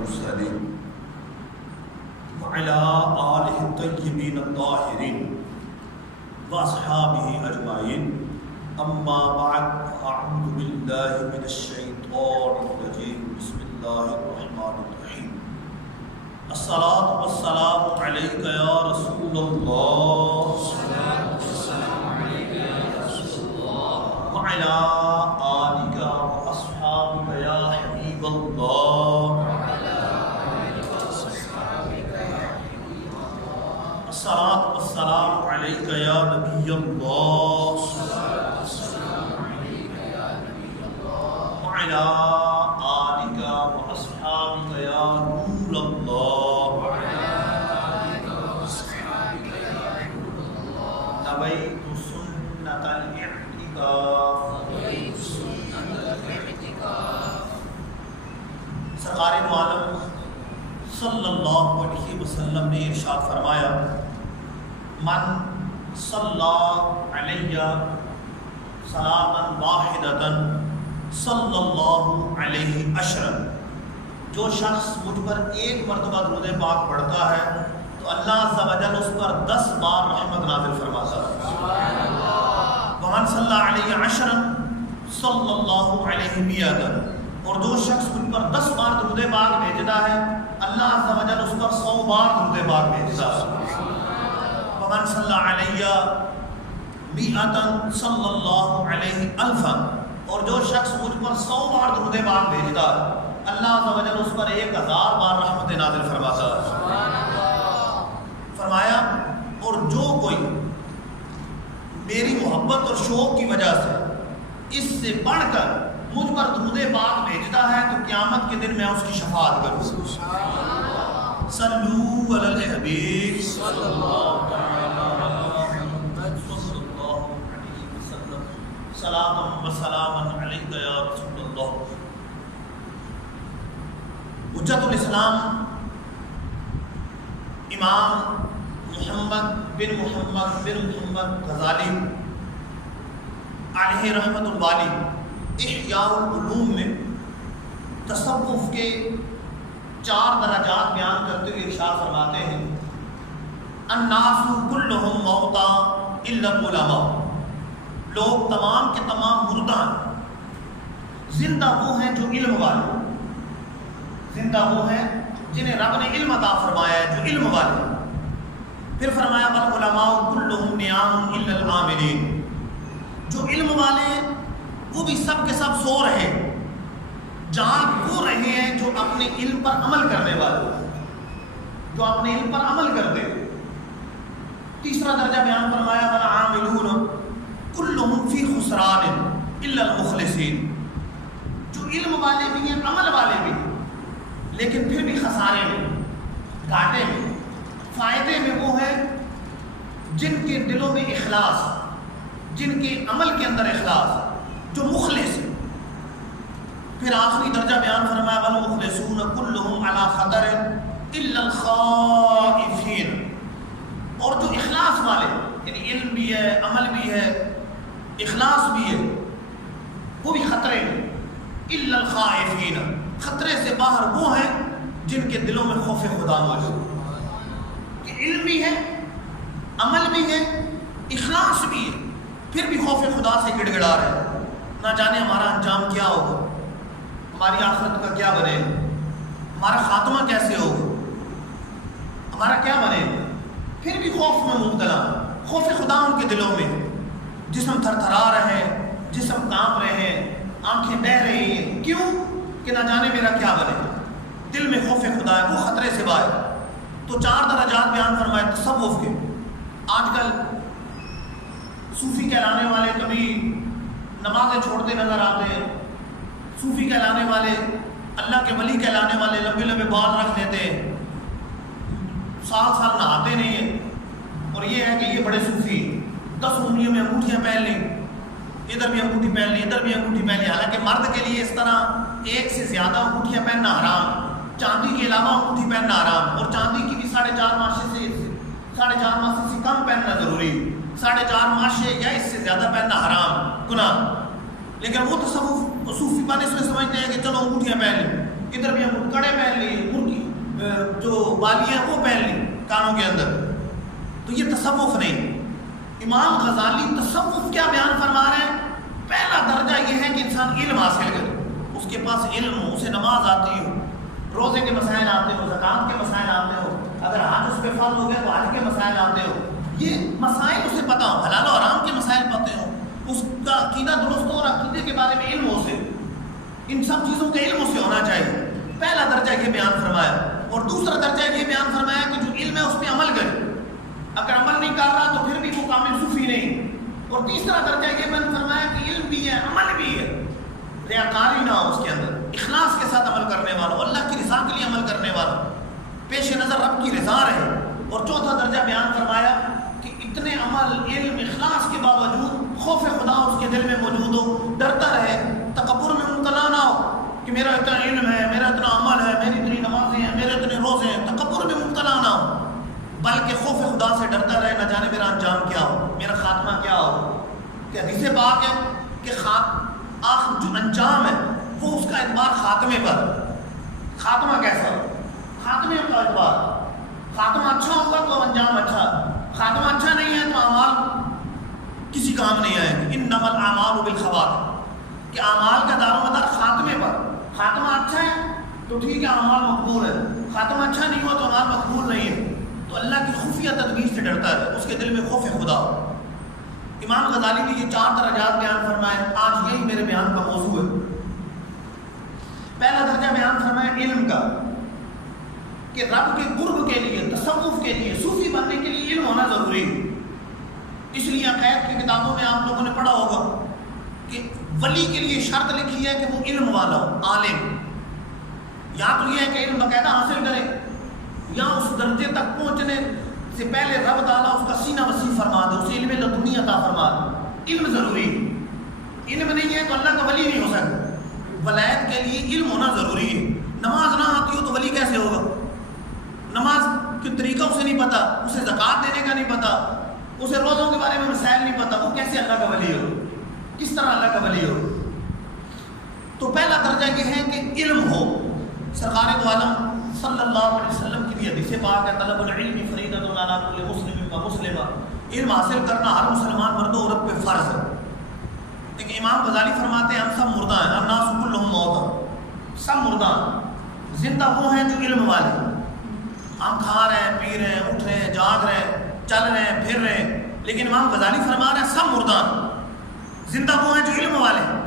والمرسلين وعلى آله الطيبين الطاهرين وأصحابه أجمعين أما بعد أعوذ بالله من الشيطان الرجيم بسم الله الرحمن الرحيم الصلاة والسلام عليك يا رسول الله وعلى آلك وأصحابك يا حبيب الله الصلاة والسلام عليك يا نبي الله وعلى آلك وأصحابك يا نور الله نويت سنة الاعتكاف سرکار دو عالم صلی اللہ علیہ وسلم نے ارشاد فرمایا من صلی علیہ صلاۃ واحدۃ صلی اللہ علیہ عشرا، جو شخص مجھ پر ایک مرتبہ درود پاک پڑھتا ہے تو اللہ عز و جل اس پر 10 بار رحمت نازل فرماتا ہے۔ ومن صلی علیہ عشرا صلی اللہ علیہ مئۃ، اور جو شخص مجھ پر 10 بار درود پاک بھیجتا ہے اللہ عز و جل اس پر 100 بار درود پاک بھیجتا ہے۔ ومن صلی علیہ مئۃ صلی اللہ علیہ الفا، اور جو شخص مجھ پر 100 بار درود پاک بھیجتا ہے اللہ عز و جل اس پر 1000 بار رحمت نازل فرماتا ہے۔ فرمایا اور جو کوئی میری محبت اور شوق کی وجہ سے اس سے بڑھ کر مجھ پر درود پاک بھیجتا ہے تو قیامت کے دن میں اس کی شفاعت کروں۔ صلو علی الحبیب صلی اللہ تعالی محمد صلی اللہ علیہ وسلم صلاۃ و سلام علیک یا رسول اللہ۔ حجت الاسلام امام محمد بن محمد غزالی علیہ رحمت الوالی احیاء العلوم میں تصوف کے 4 درجات بیان کرتے ہوئے ارشاد فرماتے ہیں الناس کلہم موتا الا العلماء، لوگ تمام کے تمام مردہ ہیں، زندہ وہ ہیں جو علم والے، زندہ وہ ہیں جنہیں رب نے علم عطا فرمایا ہے، جو علم والے۔ پھر فرمایا والعلماء کلہم نیام الا العاملین، جو علم والے ہیں وہ بھی سب کے سب سو رہے، جاگ وہ رہے ہیں جو اپنے علم پر عمل کرنے والے، جو اپنے علم پر عمل کرتے ہیں۔ تیسرا درجہ بیان فرمایا والعاملون کلہم فی خسران الا المخلصین، جو علم والے بھی ہیں عمل والے بھی ہیں لیکن پھر بھی خسارے میں، گھاٹے میں، فائدے میں وہ ہیں جن کے دلوں میں اخلاص، جن کے عمل کے اندر اخلاص، جو مخلص ہیں۔ پھر آخری درجہ بیان فرمایا والمخلصون کلہم علی خطر الا الخائفین، اور جو اخلاص والے یعنی علم بھی ہے، عمل بھی ہے، اخلاص بھی ہے، وہ بھی خطرے میں، الا الخائفین، خطرے سے باہر وہ ہیں جن کے دلوں میں خوف خدا موجود، کہ علم بھی ہے، عمل بھی ہے، اخلاص بھی ہے، پھر بھی خوف خدا سے گڑ گڑا رہے ہیں، نہ جانے ہمارا انجام کیا ہوگا، ہماری آخرت کا کیا بنے گا، ہمارا خاتمہ کیسے ہوگا، ہمارا کیا بنے گا، پھر بھی خوف میں مبتلا، خوف خدا ان کے دلوں میں، جسم تھر تھرا رہے ہیں، جسم کانپ رہے ہیں، آنکھیں بہہ رہی ہیں، کیوں کہ نہ جانے میرا کیا بنے گا، دل میں خوف خدا ہے، وہ خطرے سے باہر۔ تو 4 درجات بیان فرمائے تصوف کے۔ آج کل صوفی کہلانے والے کبھی نمازیں چھوڑتے نظر آتے ہیں، صوفی کہلانے والے، اللہ کے ولی کہلانے والے لمبے لمبے بال رکھ لیتے ہیں، سال نہاتے نہیں ہیں، اور یہ ہے کہ یہ بڑے صوفی، 10 انگلیوں میں انگوٹھیاں پہن لیں، ادھر بھی انگوٹھی پہن لی، ادھر بھی انگوٹھی پہن لی۔ حالانکہ مرد کے لیے اس طرح ایک سے زیادہ انگوٹھیاں پہننا حرام، چاندی کے علاوہ انگوٹھی پہننا حرام، اور چاندی کی بھی 4.5 ماشے سے کم پہننا ضروری، 4.5 ماشے یا اس سے زیادہ پہننا حرام، گناہ۔ لیکن وہ تصوف صوفی پن اس میں سمجھتے ہیں کہ چلو انگوٹھیاں پہن لیں، ادھر بھی انگوٹھی کڑے پہن لی، کانوں کے اندر. تو یہ تصوف نہیں. امام غزالی تصوف کیا بیان فرما رہے ہیں؟ پہلا درجہ یہ ہے کہ انسان علم حاصل کرے، اس کے پاس علم ہو، اسے نماز آتی ہو، روزے کے مسائل آتے ہو، زکوٰۃ کے مسائل آتے ہو، اگر حج اس پہ فرض ہو گیا تو حج کے مسائل آتے ہو، یہ مسائل اسے پتہ ہو، حلال و حرام کے مسائل پتہ ہو، اس کا عقیدہ درست ہو اور عقیدے کے بارے میں علم ہو اسے، ان سب چیزوں کا علم اسے ہونا چاہیے. پہلا درجہ یہ بیان فرمایا. اور دوسرا درجہ یہ بیان فرمایا کہ جو علم ہے اس پہ عمل کرے، اگر عمل نہیں کر رہا تو پھر بھی وہ کامل صوفی نہیں. اور تیسرا درجہ یہ بیان فرمایا کہ علم بھی ہے، عمل بھی ہے، ریاکاری نہ ہو اس کے اندر، اخلاص کے ساتھ عمل کرنے والوں، اللہ کی رضا کے لیے عمل کرنے والوں، پیش نظر رب کی رضا رہے. اور چوتھا درجہ بیان فرمایا کہ اتنے عمل، علم، اخلاص کے باوجود خوف خدا اس کے دل میں موجود ہو، ڈرتا رہے، تکبر میں مبتلا نہ ہو کہ میرا اتنا علم ہے، میرا اتنا عمل ہے، میری اتنی نمازیں ہیں، میرے اتنے روزے ہیں، تکبر میں مبتلا نہ ہو، بلکہ خوف خدا سے ڈرتا رہے، نہ جانے میرا انجام کیا ہو، میرا خاتمہ کیا ہو. کہ حدیث پاک ہے کہ آخر جو انجام ہے وہ اس کا اعتبار خاتمے پر. خاتمہ کیسا ہو؟ خاتمے کا اعتبار، خاتمہ اچھا ہوگا تو انجام اچھا، خاتمہ اچھا نہیں ہے تو اعمال کسی کام نہیں آئے گے. انما الاعمال بالخواتم، کہ اعمال کا دار و مدار خاتمے پر. خاتمہ اچھا ہے تو ٹھیک ہے، اعمال مقبول ہے، خاتمہ اچھا نہیں ہوا تو اعمال مقبول نہیں ہے. تو اللہ کی خفیہ تدبیر سے ڈرتا ہے، اس کے دل میں خوف خدا ہو. امام غزالی نے یہ 4 درجات بیان فرمائے. آج یہی میرے بیان کا موضوع ہے. پہلا درجہ بیان فرمایا علم کا، کہ رب کے قرب کے لیے، تصوف کے لیے، صوفی بننے کے لیے علم ہونا ضروری ہے. اس لیے عقائد کی کتابوں میں آپ لوگوں نے پڑھا ہوگا کہ ولی کے لیے شرط لکھی ہے کہ وہ علم والا ہو، عالم. یا تو یہ ہے کہ علم باقاعدہ حاصل کرے، یا اس درجے تک پہنچنے سے پہلے رب تعالیٰ اس کا سینہ وسیع فرما دے، اسے علم لدنی عطا فرما دے. علم ضروری ہے. علم نہیں ہے تو اللہ کا ولی نہیں ہو سکتا. ولایت کے لیے علم ہونا ضروری ہے. نماز نہ آتی ہو تو ولی کیسے ہوگا؟ نماز کے طریقہ اسے نہیں پتا، اسے زکوٰۃ دینے کا نہیں پتا، اسے روزوں کے بارے میں مسائل نہیں پتا، وہ کیسے اللہ کا ولی ہو؟ کس طرح اللہ کا ولی ہو؟ تو پہلا درجہ یہ ہے کہ علم ہو. سرکار دو عالم صلی اللہ علیہ وسلم کی بھی حدیث پاک ہے، طلب العلم فریضۃ علی کل مسلم و مسلمہ. علم حاصل کرنا ہر مسلمان مرد و عورت پہ فرض ہے. لیکن امام غزالی فرماتے ہیں ہم سب مردہ ہیں، الناس کلہم موتى، سب مردہ ہیں. زندہ وہ ہیں جو علم والے. ہم کھا رہے ہیں، پی رہے ہیں، اٹھ رہے ہیں، جاگ رہے ہیں، چل رہے ہیں، پھر رہے ہیں، لیکن امام غزالی فرما رہے ہیں سب مردہ ہیں. زندہ وہ ہیں جو علم والے ہیں.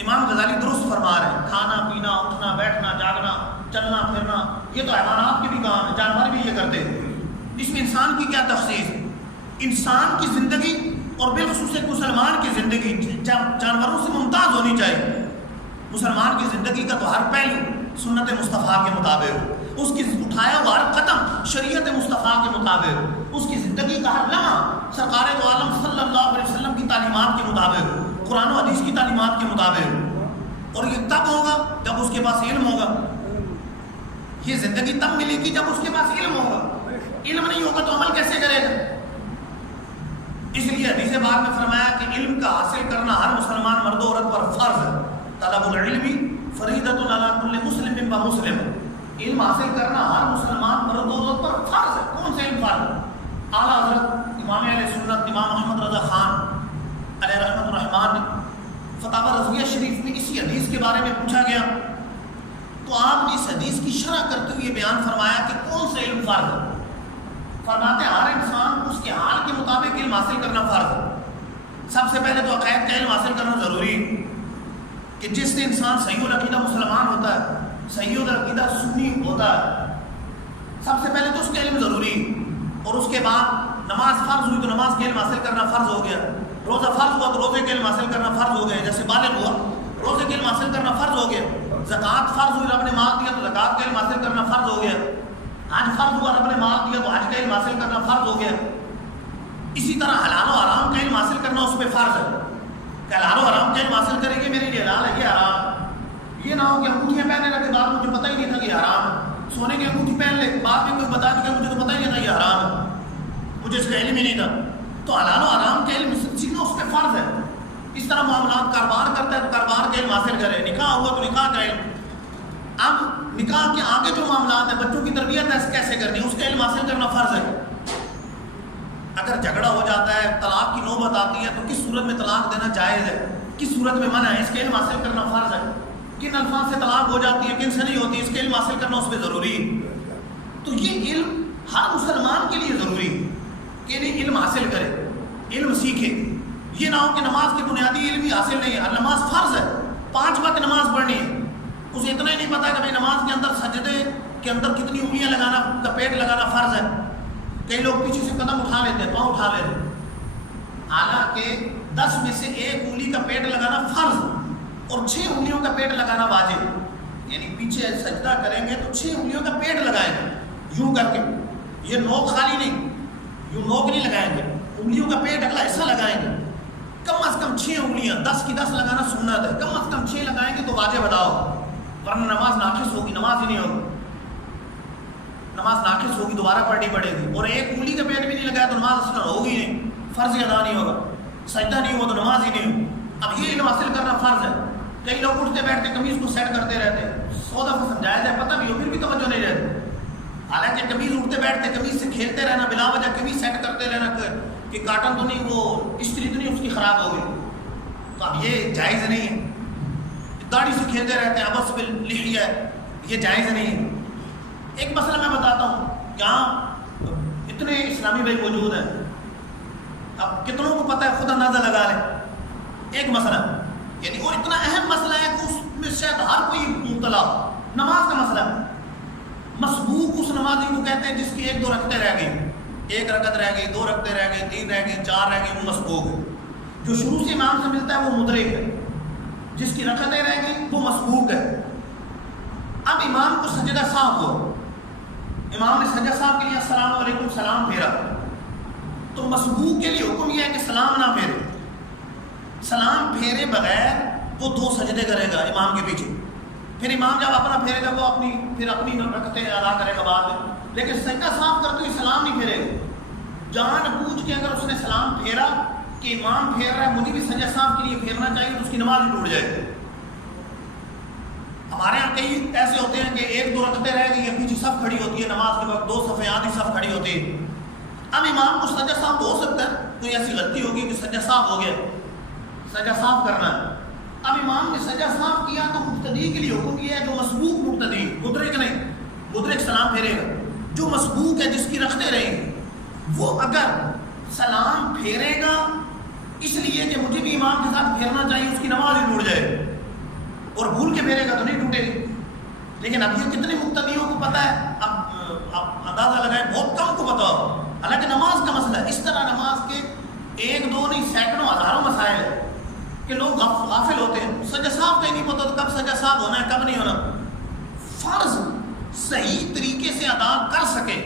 امام غزالی درست فرما رہے ہیں. کھانا پینا، اٹھنا بیٹھنا، جاگنا، چلنا پھرنا، یہ تو حیوانات کے بھی کام ہے، جانور بھی یہ کرتے ہیں. اس میں انسان کی کیا تخصیص؟ انسان کی زندگی اور بالخصوص ایک مسلمان کی زندگی جانوروں سے ممتاز ہونی چاہیے. مسلمان کی زندگی کا تو ہر پہلو سنت مصطفیٰ کے مطابق، اس کی اٹھایا ہوا ہر قدم شریعت مصطفیٰ کے مطابق، اس کی زندگی کا ہر لمحہ سرکار دو عالم صلی اللہ علیہ وسلم کی تعلیمات کے مطابق، قرآن و حدیث کی تعلیمات کے مطابق. اور یہ تب ہوگا جب اس کے پاس علم ہوگا. یہ زندگی تب ملے گی جب اس کے پاس علم ہوگا. علم نہیں ہوگا تو عمل کیسے کرے گا؟ اس لیے حدیث پاک میں فرمایا کہ علم کا حاصل کرنا ہر مسلمان مرد و عورت پر فرض ہے. طلب العلم فریضۃ علی کل مسلم و مسلمہ. علم حاصل کرنا ہر مسلمان مرد و عورت پر فرض ہے. کون سا علم فرض؟ اعلیٰ حضرت امام اہل سنت امام احمد رضا خان علیہ رحمۃ الرحمان نے فتاوی رضویہ شریف میں اسی حدیث کے بارے میں پوچھا گیا تو آپ نے اس حدیث کی شرح کرتے ہوئے بیان فرمایا کہ کون سا علم فرض ہے. فرماتے ہیں ہر انسان اس کے حال کے مطابق علم حاصل کرنا فرض ہے. سب سے پہلے تو عقائد کا علم حاصل کرنا ضروری ہے کہ جس سے انسان صحیح العقیدہ مسلمان ہوتا ہے، صحیح العقیدہ سنی ہوتا ہے، سب سے پہلے تو اس کا علم ضروری ہے. اور اس کے بعد نماز فرض ہوئی تو نماز کا علم حاصل کرنا فرض ہو گیا. روزہ فرض ہوا تو روزے کا علم حاصل کرنا فرض ہو گیا. جیسے بالغ ہوا روزے کا علم حاصل کرنا فرض ہو گیا. زکوٰۃ فرض ہوئی رب نے مال دیا تو زکوٰۃ کا علم حاصل کرنا فرض ہو گیا. حج فرض ہوا رب نے مال دیا تو حج کا علم حاصل کرنا فرض ہو گیا. اسی طرح حلال و حرام کا علم حاصل کرنا اس پہ فرض ہے کہ حلال و حرام کا علم حاصل کریں گے میرے لیے حلال ہے یہ حرام. یہ نہ ہو کہ انگوٹھیاں پہننے لگے بعد مجھے پتہ ہی نہیں تھا کہ حرام ہے. سونے کی انگوٹھی پہن لے بعد میں کوئی بتا دیا مجھے تو پتہ ہی نہیں تھا یہ حرام ہے، مجھے اس کا علم ہی نہیں تھا. تو حلال و حرام کا علم سیکھنا اس پہ فرض ہے. اس طرح معاملات کاروبار کرتا ہے تو کاروبار کا علم حاصل کرے. نکاح ہوا تو نکاح کا علم. اب نکاح کے آگے جو معاملات ہیں بچوں کی تربیت کیسے کرنی ہے اس کا علم حاصل کرنا فرض ہے. نوبت آتی ہے تو کس صورت میں طلاق دینا جائز ہے، کس صورت میں منع ہے، اس کا علم حاصل کرنا فرض ہے، کن الفاظ سے طلاق ہو جاتی ہے کن سے نہیں ہوتی، اس کا علم حاصل کرنا اس پہ ضروری ہے۔ تو یہ علم ہر مسلمان کے لیے ضروری ہے کہ نہیں علم حاصل کرے، علم سیکھے۔ یہ نہ ہو کہ نماز کی بنیادی علم ہی حاصل نہیں ہے، نماز فرض ہے، 5 وقت نماز پڑھنی ہے، اسے اتنا ہی نہیں پتا کہ بھائی نماز کے اندر سجدے کے اندر کتنی انگلیاں لگانا، لپیٹ لگانا فرض ہے۔ کئی لوگ پیچھے سے قدم اٹھا لیتے ہیں، پاؤں اٹھا لیتے ہیں، حالانکہ 10 میں سے 1 انگلی کا پیٹ لگانا فرض اور 6 انگلیوں کا پیٹ لگانا واجب، یعنی پیچھے سجدہ کریں گے تو 6 انگلیوں کا پیٹ لگائیں گے یوں کر کے، یہ نوک خالی نہیں، یوں نوک نہیں لگائیں گے، انگلیوں کا پیٹ اگلا حصہ لگائیں گے، کم از کم 6 انگلیاں، 10 کی 10 لگانا سنت ہے، کم از کم 6 لگائیں گے تو واجب ادا ہو، ورنہ نماز ناقص ہوگی، نماز ہی نہیں ہوگی، نماز ناقص ہوگی، دوبارہ پڑھنی پڑے گی۔ اور 1 انگلی کا پیٹ بھی نہیں لگایا تو نماز اصلا ہوگی نہیں، فرض ہی ادا نہیں ہوگا، سجدہ نہیں ہوا تو نماز ہی نہیں ہو۔ اب یہ علم حاصل کرنا فرض ہے۔ کئی لوگ اٹھتے بیٹھتے قمیض کو سیٹ کرتے رہتے ہیں، 100 دفعہ سمجھایا جائے پتہ بھی ہو پھر بھی توجہ نہیں رہتی، حالانکہ قمیض اٹھتے بیٹھتے قمیض سے کھیلتے رہنا، بلا وجہ قمیض سیٹ کرتے رہنا کہ کاٹن تو نہیں، وہ استری تو نہیں اس کی خراب ہو گئی، تو اب یہ جائز نہیں ہے۔ داڑھی سے کھیلتے رہتے ہیں، ابس باللحیہ، یہ جائز نہیں ہے۔ ایک مسئلہ میں بتاتا ہوں، یہاں اتنے اسلامی بھائی موجود ہیں، اب کتنوں کو پتہ ہے خود اندازہ لگا لیں۔ ایک مسئلہ یعنی اور اتنا اہم مسئلہ ہے کہ اس میں شاید ہر کوئی مبتلا، نماز کا مسئلہ۔ مسبوق اس نمازی کو کہتے ہیں جس کی 1-2 رکعتیں رہ گئی، 1 رکعت رہ گئی، 2 رکعتیں رہ گئی، 3 رہ گئی، 4 رہ گئی، وہ مسبوق ہے۔ جو شروع سے امام سے ملتا ہے وہ مدرک ہے، جس کی رکعتیں رہ گئی وہ مسبوق ہے۔ اب امام کو سجدہ صاحب ہو، امام نے سجدہ صاحب کے لیے السلام علیکم سلام پھیرا، تو مسبوق کے لیے حکم یہ ہے کہ سلام نہ پھیرے، سلام پھیرے بغیر وہ 2 سجدے کرے گا امام کے پیچھے، پھر امام جب اپنا پھیرے گا وہ اپنی رکعتیں ادا کرے گا بعد میں، لیکن سجدہ صاحب کرتے ہوئے سلام نہیں پھیرے گا۔ جان بوجھ کے اگر اس نے سلام پھیرا کہ امام پھیر رہا ہے مجھے بھی سجدہ صاحب کے لیے پھیرنا چاہیے تو اس کی نماز بھی ٹوٹ جائے گی۔ ہمارے یہاں کئی ایسے ہوتے ہیں کہ 1-2 رکعتیں رہ گئی، پیچھے صف کھڑی ہوتی ہے، نماز کے وقت 2 صفیں آدھی صف کھڑی ہوتی ہے۔ اب امام کو سجدہ صاحب ہو سکتا ہے کوئی ایسی غلطی ہوگی کہ سجدہ صاحب ہو گیا، سجدہ صاحب کرنا ہے۔ اب امام نے سجدہ صاحب کیا تو مقتدی کے لیے حکم یہ ہے، جو مسبوق مقتدی، مدرک نہیں، مدرک سلام پھیرے گا، جو مسبوق ہے جس کی رکعتیں رہیں وہ اگر سلام پھیرے گا اس لیے کہ مجھے بھی امام کے ساتھ پھیرنا چاہیے، اس کی نماز ہی ٹوٹ جائے، اور بھول کے پھیرے گا تو نہیں ٹوٹے گی۔ لیکن اب یہ کتنے مقتدیوں کو پتہ ہے، اب اندازہ لگائیں بہت کم کو پتہ ہو، حالانکہ نماز کا مسئلہ ہے۔ اس طرح نماز کے 1-2 نہیں سینکڑوں ہزاروں مسائل ہیں کہ لوگ غافل ہوتے ہیں، سجدہ صاحب کا ہی نہیں پتہ تو کب سجدہ صاحب ہونا ہے کب نہیں ہونا۔ فرض صحیح طریقے سے ادا کر سکے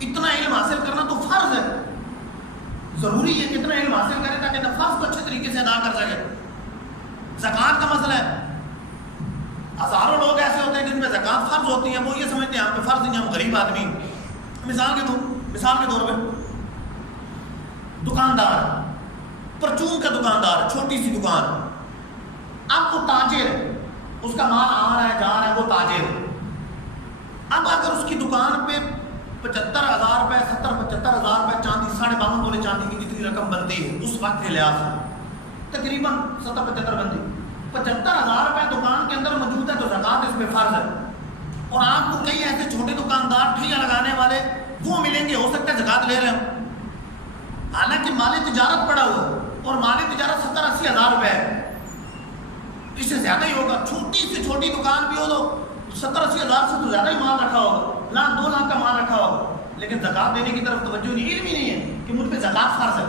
اتنا علم حاصل کرنا تو فرض ہے، ضروری ہے کہ اتنا علم حاصل کرے تاکہ نفاذ کو اچھے طریقے سے ادا کر سکے۔ زکوٰۃ کا مسئلہ ہے، ہزاروں لوگ ایسے ہوتے ہیں جن پہ زکوٰۃ فرض ہوتی ہے، وہ یہ سمجھتے ہیں ہم پہ فرض نہیں، ہم غریب آدمی۔ مثال کے طور پہ دکاندار، پرچون کا دکاندار، چھوٹی سی دکان، اب وہ تاجر ہے، اس کا مال آ رہا ہے جا رہا ہے، وہ تاجر ہے۔ اب اگر اس کی دکان پہ 75,000 روپے 75,000 روپے چاندی، 52.5 تولے چاندی کی جتنی رقم بنتی ہے اس وقت کے لحاظ سے تقریباً 75 بنتی، 75,000 روپے دکان کے اندر موجود ہے تو زکوٰۃ اس پہ فرض ہے۔ اور آپ کو کئی ایسے چھوٹے دکاندار ٹھیکا لگانے والے وہ ملیں گے، ہو سکتا ہے زکوٰۃ لے رہے ہوں، حالانکہ مال تجارت پڑا ہوا ہے اور مال تجارت 70-80 ہزار روپے ہے، اس سے زیادہ ہی ہوگا۔ چھوٹی سے چھوٹی دکان بھی ہو تو 70-80 ہزار سے تو زیادہ ہی مال رکھا ہوگا، 1-2 لاکھ کا مال رکھا ہوگا، لیکن زکوٰۃ دینے کی طرف توجہ نہیں، علم ہی نہیں ہے کہ مجھ پہ زکوٰۃ فرض ہے۔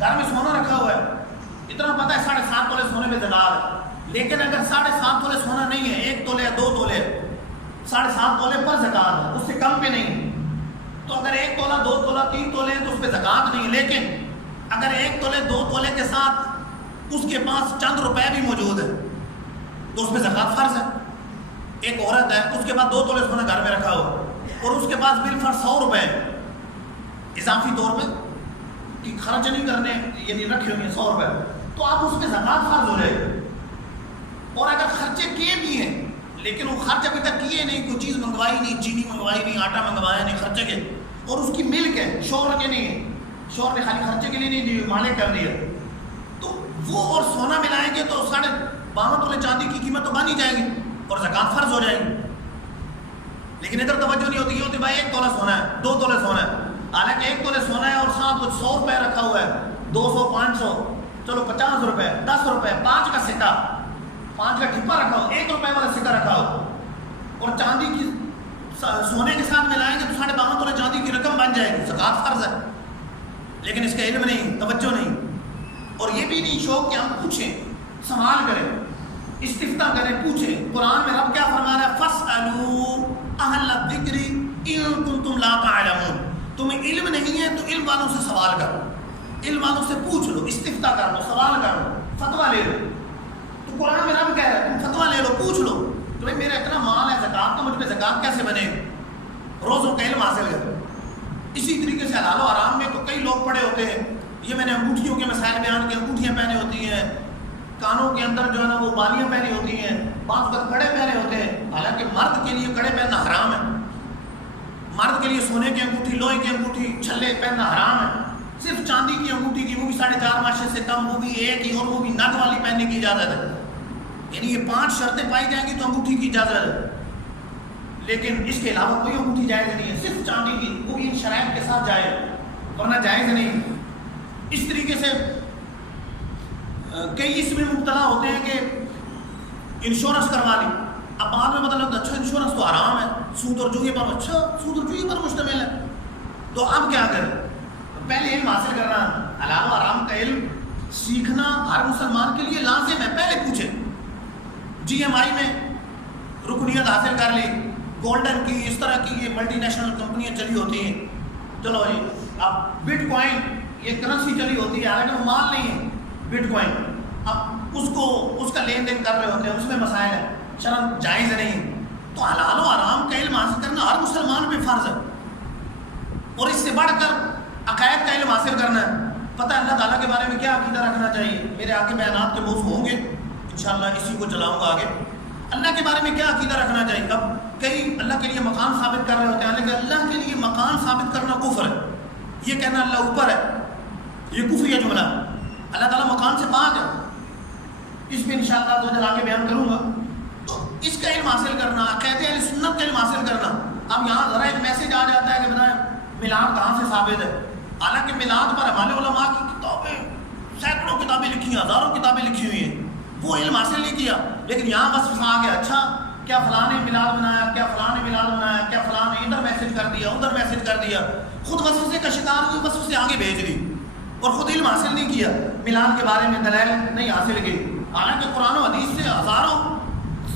گھر میں سونا رکھا ہوا ہے، اتنا پتہ ہے 7.5 تولے سونے پہ زکوٰۃ ہے، لیکن اگر 7.5 تولے سونا نہیں ہے، 1 تولے یا 2 تولے، 7.5 تولے پر زکوٰۃ ہے، اس سے کم پہ نہیں، تو اگر 1 تولہ 2 تولہ 3 تولے تو اس پہ زکوٰۃ نہیں ہے۔ لیکن اگر 1 تولے 2 تولے کے ساتھ اس کے پاس چند روپے بھی موجود ہے تو اس پہ زکوٰۃ فرض ہے۔ ایک عورت ہے اس کے پاس 2 تولے سونا گھر میں رکھا ہوا اور اس کے پاس بالفرض 100 روپے اضافی طور پہ کہ خرچ نہیں کرنے یعنی رکھے ہوئے 100 روپے، تو آپ اس پہ زکوٰۃ فرض ہو جائے۔ اور اگر خرچے کیے بھی ہیں لیکن وہ خرچ ابھی تک کیے نہیں، کوئی چیز منگوائی نہیں، چینی منگوائی نہیں، آٹا منگوایا نہیں، خرچے کے، اور اس کی ملک ہے، شوہر کے نہیں ہے، شوہر نے خالی خرچے کے لیے نہیں دی، مالک کر دیا، تو وہ اور سونا ملائیں گے تو 52 تولے چاندی کی قیمت تو بن ہی جائے گی اور زکوٰۃ فرض ہو جائے گی. لیکن ادھر توجہ نہیں ہوتی، یہ ہوتی بھائی 1 تولہ سونا ہے، 2 تولے سونا ہے، حالانکہ 1 تولے سونا ہے اور ساتھ کچھ 100 روپے رکھا ہوا ہے، 200 500 چلو 50 روپے 10 روپے 5 کا سکہ، 5 کا ٹھپا رکھا ہو، 1 روپے والا سکہ رکھا ہو اور چاندی کی سونے کے ساتھ ملائیں گے تو 52 تولے چاندی کی رقم بن جائے گی، زکوٰۃ فرض ہے. لیکن اس کا علم نہیں، توجہ نہیں، اور یہ بھی نہیں شوق کہ ہم پوچھیں، سوال کریں، استفتاء کریں، پوچھیں. قرآن میں رب کیا فرما رہا ہے؟ فَاسْأَلُوا أَهْلَ الذِّكْرِ إِن كُنتُمْ لَا تَعْلَمُونَ. تمہیں علم نہیں ہے تو علم والوں سے سوال کرو، علم والوں سے پوچھ لو، استفتاء کر لو، سوال کر لو، فتویٰ لے لو. تو قرآن میں رب کہہ رہا ہے تم فتویٰ لے لو، پوچھ لو کہ بھائی میرا اتنا مال ہے، زکوٰۃ تو مجھ پہ زکوٰۃ کیسے بنے، روزوں کا علم حاصل کرو. اسی طریقے سے حلال و حرام میں تو کئی لوگ پڑے ہوتے ہیں. یہ میں نے انگوٹھیوں کے مسائل بیان کیے، انگوٹھیاں پہنے ہوتی ہیں، کانوں کے اندر جو ہے نا وہ بالیاں پہنی ہوتی ہیں، بعض وقت کڑے پہنے ہوتے ہیں. حالانکہ مرد کے لیے کڑے پہننا حرام ہے، مرد کے لیے سونے کی انگوٹھی، لوہے کی انگوٹھی، چھلے پہننا حرام ہے. صرف چاندی کی انگوٹھی کی، وہ بھی 4.5 ماشے سے کم، وہ بھی ایک ہی، اور وہ بھی نگ والی پہننے کی اجازت ہے. یعنی یہ 5 شرطیں پائی جائیں گی تو انگوٹھی کی اجازت ہے، لیکن اس کے علاوہ کوئی انگوٹھی جائز نہیں ہے، صرف چاندی کی، وہ بھی ان شرائط کے ساتھ جائز، ورنہ جائز نہیں. اس طریقے سے کئی اس میں مبتلا ہوتے ہیں کہ انشورنس کروا لی، اب بعد میں پتہ لگتا اچھا انشورنس تو حرام ہے، سود اور جوئے پر، اچھا سود اور جوئے پر مشتمل ہے، تو اب کیا کریں؟ پہلے علم حاصل کرنا، حلال و حرام کا علم سیکھنا ہر مسلمان کے لیے لازم ہے. پہلے پوچھیں. جی ایم آئی میں رکنیت حاصل کر لی، گولڈن کی، اس طرح کی یہ ملٹی نیشنل کمپنیاں چلی ہوتی ہیں، چلو جی. اب بٹ کوائن یہ کرنسی چلی ہوتی ہے، حالانکہ وہ مال نہیں ہے بٹ کوائن، اب اس کا لین دین کر رہے ہوتے ہیں، اس میں مسائل ہیں، شرم جائز نہیں. تو حلال و حرام کا علم حاصل کرنا ہر مسلمان پہ فرض ہے، اور اس سے بڑھ کر عقائد کا علم حاصل کرنا ہے. پتہ ہے اللہ تعالیٰ کے بارے میں کیا عقیدہ رکھنا چاہیے. میرے آگے بیانات کے موضوع ہوں گے انشاءاللہ، اسی کو چلاؤں گا آگے. اللہ کے بارے میں کیا عقیدہ رکھنا چاہیے. اب کئی اللہ کے لیے مقام ثابت کر رہے ہوتے ہیں، لیکن اللہ کے لیے مقام ثابت کرنا کفر ہے. یہ کہنا اللہ اوپر ہے، یہ کفریہ جملہ. اللہ تعالیٰ مقام سے پاک ہے، اس پہ انشاءاللہ تو آگے بیان کروں گا. تو اس کا علم حاصل کرنا، عقیدہ اہل سنت کا علم حاصل کرنا. اب یہاں ذرا ایک میسج آ جاتا ہے کہ بتائیں میلاد کہاں سے ثابت ہے. حالانکہ میلاد پر ہمارے علماء کی کتابیں، سینکڑوں کتابیں لکھی ہیں، ہزاروں کتابیں لکھی ہوئی ہیں، وہ علم حاصل نہیں کیا. لیکن یہاں بس آ گیا، اچھا کیا فلاں نے میلاد بنایا، کیا فلاں نے میلاد بنایا، کیا فلاں نے ادھر میسج کر دیا، ادھر میسج کر دیا، خود وسوسے کا شکار ہوئی، وسوسے آگے بھیج دی اور خود علم حاصل نہیں کیا، میلاد کے بارے میں دلائل نہیں حاصل کی. حالانکہ قرآن و حدیث سے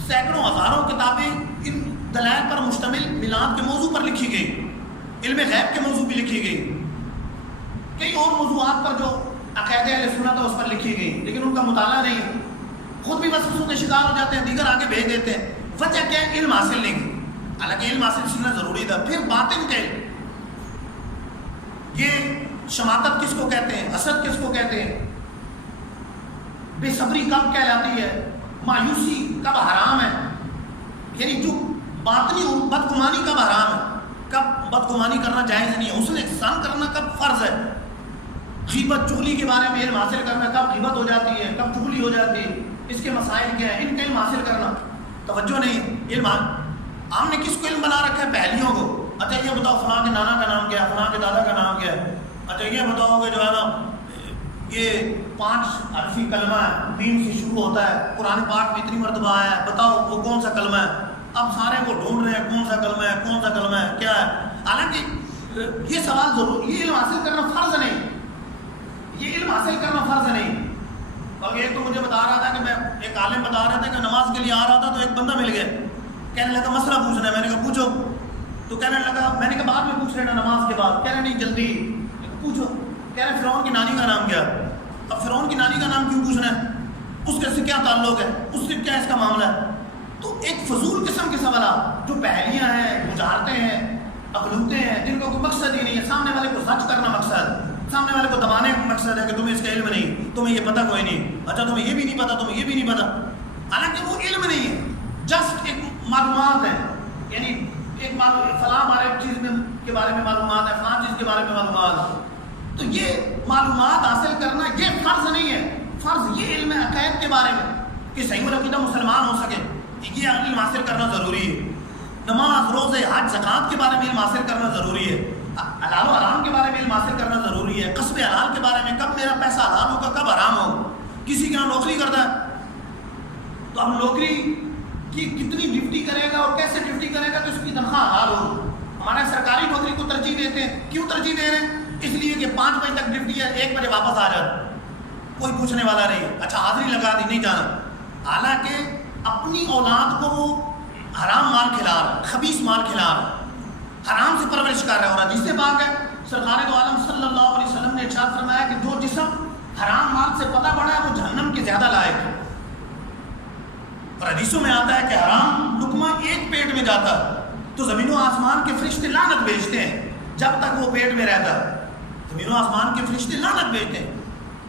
سینکڑوں ہزاروں کتابیں ان دلائل پر مشتمل میلاد کے موضوع پر لکھی گئی، علم غیب کے موضوع بھی لکھی گئی، کئی اور موضوعات پر جو عقیدہ اہل سنت ہے اس پر لکھی گئی، لیکن ان کا مطالعہ نہیں. خود بھی وسوسوں کے شکار ہو جاتے ہیں، دیگر آگے بھیج دیتے ہیں. وجہ کیا ہے؟ علم حاصل نہیں کی. حالانکہ علم حاصل سیکھنا ضروری تھا. پھر باطن کے یہ شماتت کس کو کہتے ہیں، حسد کس کو کہتے ہیں، بے صبری کب کہلاتی ہے، مایوسی کب حرام ہے، یعنی جو باطنی اور بدگمانی کب حرام ہے، کب بدگمانی کرنا جائز نہیں ہے، حسن احسان کرنا کب فرض ہے، غیبت چغلی کے بارے میں علم حاصل کرنا کب غیبت ہو جاتی ہے، کب چغلی ہو جاتی ہے، اس کے مسائل کیا ہیں، ان کا علم حاصل کرنا. توجہ نہیں. علم ہم نے کس کو علم بنا رکھا ہے؟ پہلیوں کو. اچھا یہ بتاؤ فلاں کے نانا کا نام کیا ہے، فلاں کے دادا کا نام کیا ہے. اچھا یہ بتاؤ کہ جو ہے نا یہ 5 حرفی کلمہ ہے، میم سے شروع ہوتا ہے، قرآن پاک میں اتنی مرتبہ آیا ہے، بتاؤ وہ کون سا کلمہ ہے. اب سارے کو ڈھونڈ رہے ہیں کون سا کلمہ ہے، کون سا کلمہ ہے، کیا ہے. حالانکہ یہ سوال ضرور، یہ علم حاصل کرنا فرض نہیں، یہ علم حاصل کرنا فرض نہیں. اور ایک تو مجھے بتا رہا تھا کہ میں ایک عالم بتا رہا تھا کہ نماز کے لیے آ رہا تھا تو ایک بندہ مل گیا، کہنے لگا مسئلہ پوچھنا ہے. میں نے کہا پوچھو. تو کہنے لگا، میں نے کہا بعد میں پوچھ لینا نماز کے بعد. کہہ رہے نہیں جلدی پوچھو. کہہ رہے فرعون کی نانی کا نام کیا. اب فرعون کی نانی کا نام کیوں پوچھنا ہے، اس کے سے کیا تعلق ہے، اس سے کیا اس کا معاملہ ہے. تو ایک فضول قسم کے سوالات جو پہلیاں ہیں، بجھارتے ہیں، اقلوتے ہیں، جن کا کوئی مقصد ہی نہیں ہے. سامنے والے کو زج کرنا مقصد، سامنے والے کو دبانے کا مقصد ہے کہ تمہیں اس کا علم نہیں، تمہیں یہ پتہ کوئی نہیں. اچھا تمہیں یہ بھی نہیں پتہ، تمہیں یہ بھی نہیں پتہ. حالانکہ وہ علم نہیں ہے، جسٹ ایک معلومات ہے. یعنی ایک فلاں ہمارے چیز میں کے بارے میں معلومات ہے، فلاں چیز کے بارے میں معلومات ہے. تو یہ معلومات حاصل کرنا یہ فرض نہیں ہے، فرض یہ علم عقائد کے بارے میں کہ صحیح العقیدہ مسلمان ہو سکے، یہ علم حاصل کرنا ضروری ہے. نماز، روزے، حج، زکوٰۃ کے بارے میں علم حاصل کرنا ضروری ہے. حلال و حرام کے بارے میں علم حاصل کرنا ضروری ہے. قصب حلال کے بارے میں، کب میرا پیسہ حلال ہوگا کب حرام ہوگا. کسی کے یہاں نوکری کرتا ہے تو اب نوکری کی کتنی ڈیوٹی کرے گا اور کیسے ڈیوٹی کرے گا تو اس کی تنخواہ حلال ہوگی. ہمارے سرکاری نوکری کو ترجیح دیتے ہیں. کیوں ترجیح دے رہے ہیں؟ اس لیے کہ 5 بجے تک ڈیوٹی ہے، 1 بجے واپس آ جائے، کوئی پوچھنے والا نہیں ہے. اچھا حاضری لگا دی، نہیں جانا. حالانکہ اپنی اولاد کو وہ حرام مال کھلا رہا ہے، خبیث مال کھلا رہا ہے، حرام سے پرورش کر رہا ہے. اور حدیث پاک ہے، سرکار دو عالم صلی اللہ علیہ وسلم نے ارشاد فرمایا کہ جو جسم حرام مال سے پتہ پڑا ہے وہ جہنم کے زیادہ لائق ہے. اور حدیثوں میں آتا ہے کہ حرام لقمہ ایک پیٹ میں جاتا ہے تو زمین و آسمان کے فرشتے لعنت بھیجتے ہیں جب تک وہ پیٹ میں رہتا ہے. زمین و آسمان کے فرشتے لعنت بھیجتے ہیں،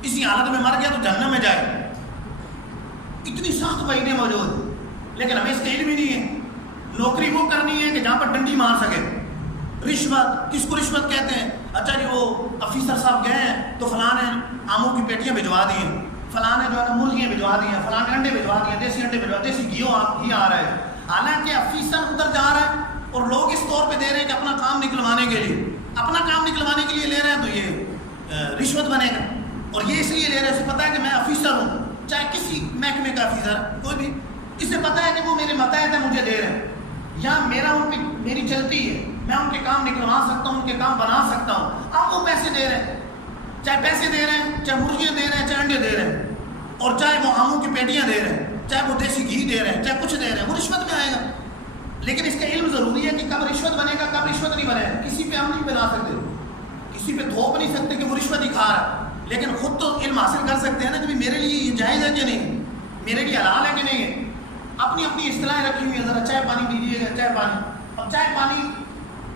اسی حالت میں مر گیا تو جہنم میں جائے. اتنی سخت وعیدیں موجود، لیکن ہمیں اس کا علم ہی نہیں ہے. نوکری وہ کرنی ہے کہ جہاں پر ڈنڈی مار سکے. رشوت، کس کو رشوت کہتے ہیں؟ اچھا جی وہ افیسر صاحب گئے ہیں تو فلاں نے آموں کی پیٹیاں بھجوا دی ہیں، فلاں نے جو ہے نا مرغیاں بھجوا دی ہیں، فلاں نے انڈے بھجوا دیے، دیسی انڈے بھجوا، دیسی گھی آ رہا ہے. حالانکہ افیسر ادھر جا رہا ہے اور لوگ اس طور پہ دے رہے ہیں کہ اپنا کام نکلوانے کے لیے، اپنا کام نکلوانے کے لیے لے رہے ہیں تو یہ رشوت بنے گا. اور یہ اس لیے لے رہے ہیں، اسے پتہ ہے کہ میں افیسر ہوں، چاہے کسی محکمے کا افیسر کوئی بھی، اسے پتہ ہے کہ وہ میرے ماتحت ہے، مجھے دے رہے ہیں، یا میری چلتی ہے، میں ان کے کام نکلوا سکتا ہوں، ان کے کام بنا سکتا ہوں. اب وہ پیسے دے رہے ہیں، چاہے پیسے دے رہے ہیں، چاہے مرغیاں دے رہے ہیں، چاہے انڈے دے رہے ہیں، اور چاہے وہ آموں کی پیٹیاں دے رہے ہیں، چاہے وہ دیسی گھی دے رہے ہیں، چاہے کچھ دے رہے ہیں، وہ رشوت میں آئے گا. لیکن اس کا علم ضروری ہے کہ کب رشوت بنے گا، کب رشوت نہیں بنے گا. کسی پہ ہم نہیں بنا سکتے، کسی پہ تھوپ نہیں سکتے کہ وہ رشوت ہی کھا رہا ہے، لیکن خود تو علم حاصل کر سکتے ہیں نا کہ میرے لیے یہ جائز ہے کہ نہیں، میرے لیے حلال ہے کہ نہیں ہے. اپنی اپنی اصطلاحیں رکھی ہوئی ہیں، ذرا چائے پانی دیجیے گا، چائے پانی.